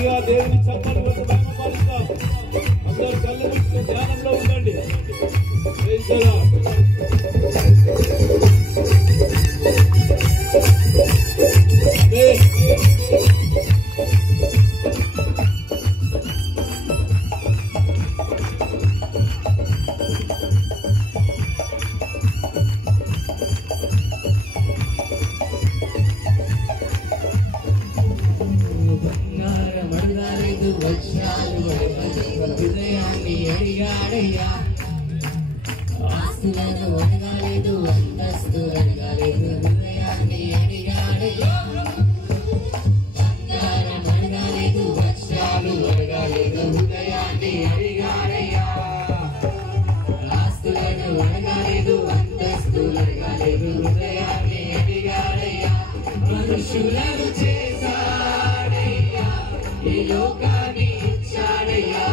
గట్టిగా దేవుని చప్పట్లు కొట్టి మహిమపరుస్తాం. అందరూ కళ్ళు మూసుకొని ధ్యానంలో ఉండండి. హృదయాన్ని అడిగాడయ్యా, ఆస్తులను అడగాలేదు, అంతస్తు అడగాలేదు, హృదయాన్ని అడిగాడయ్యా. బంగారం అడగాలేదు, వజ్రాలు అడగాలేదు, హృదయాన్ని అడిగాడయ్యా. ఆస్తులను అడగాలేదు, అంతస్తులు అడగాలేదు, హృదయాన్ని అడిగాడయ్యా. మనుషులను చేశాడయ్యా, ఈ లోకాన్ని ఇచ్చాడయ్యా.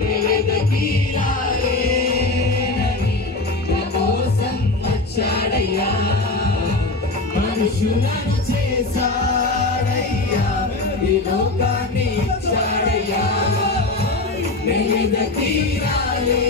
వెదకి రాలేనని నా కోసం వచ్చాడయ్యా. మనుషులను చేశాడయ్యా, ఈ లోకాన్ని ఇచ్చాడయ్యా. వెదకి రాలే